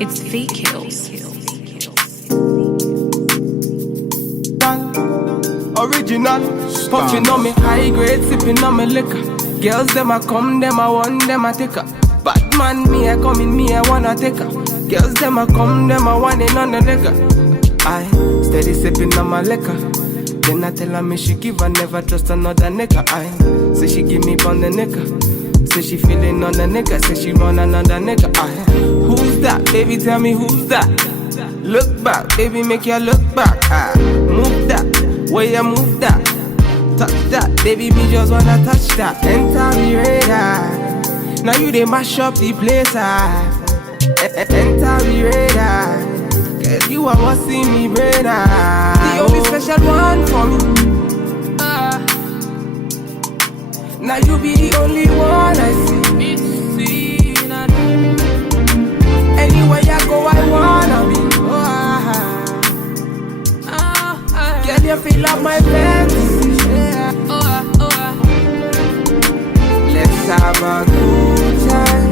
It's fake kills. Original, puffing on me high grade, sipping on me liquor. Girls them a come, them a want, them a take her. Bad man, me a come in, me a wanna take her. Girls them a come, them a want it on the liquor. I steady sipping on my liquor. Then I tell her me she give her, never trust another nigga. I say she give me on the nigga. Say she feeling on the nigga, say she want another nigga. I who's that? Baby, tell me who's that? Look back, baby, make you look back. I move that. Where you move that, touch that, baby, me just wanna touch that. Enter the radar, now you they mash up the place. Enter the radar, girl, you are what see me brain. The only special one for me. Now you be the only one I see. Anywhere you go, I wanna be. Girl, you feel like my fantasy. Let's have a good time.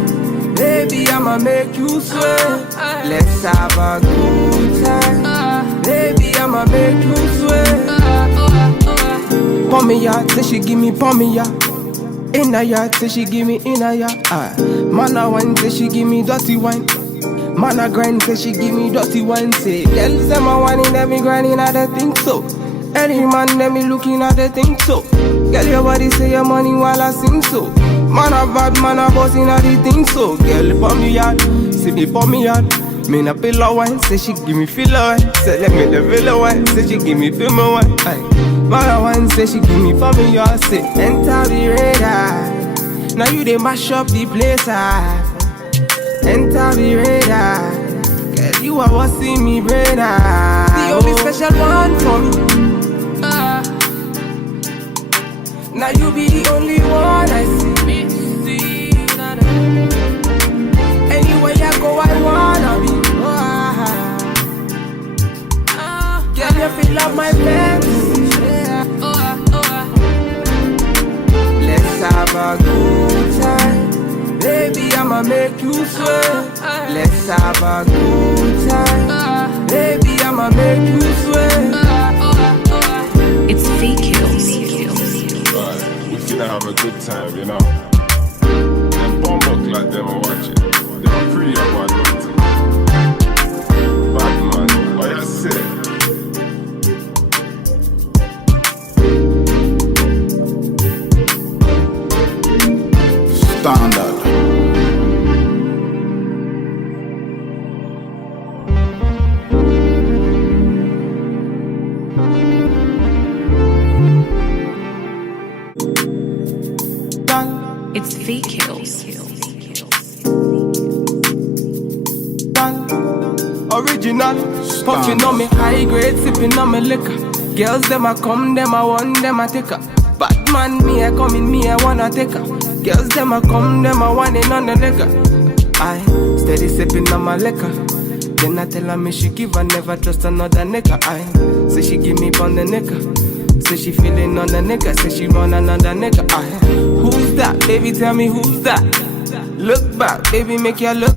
Baby, I'ma make you sweat. Let's have a good time. Baby, I'ma make you sweat. Pour me ya, say she give me pour me ya. In a yard, say she give me in a yard. Man a wine, say she give me dirty wine. Man a grind, say she give me dirty wine. Say, girls them a whining, them me grinding, I don't think so. Any man, them me looking at the think so. Girl, your body say your money while I sing so. Man a bad, man a bossing at the thing so. Girl, pour me yard, say me pour me yard. Me na pillow wine, say she give me filler wine. Say let me the villa wine, say she give me film wine. Man a wine, say she give me for me yard. Say enter the radar, now you they mash up the place. Enter the radar, girl, you are what see me brain. The only special one for me. Now you be the only one I see. Anywhere you go, I wanna be. Girl, you feel like my fantasy. Let's have a good time. Baby, I'ma make you sweat. Let's have a good time. Baby, I'ma make you sweat. It's fake kills. We finna have a good time, you know. Them bomb like them are watching. They're pretty up my daughter. Bad man, what you say? Standard. It's fake kills. Original, puffing on me high grade, sipping on me liquor. Girls them a come, them a want, them a take her. Bad man, me a come in, me a wanna take her. Girls them a come, them a want it on the liquor. I steady sipping on my liquor. Then I tell her me she give her, never trust another nigga. I say she give me on the nigga. Say she feeling on the nigga, say she want another nigga. Who's that? Baby, tell me who's that? Look back, baby, make you look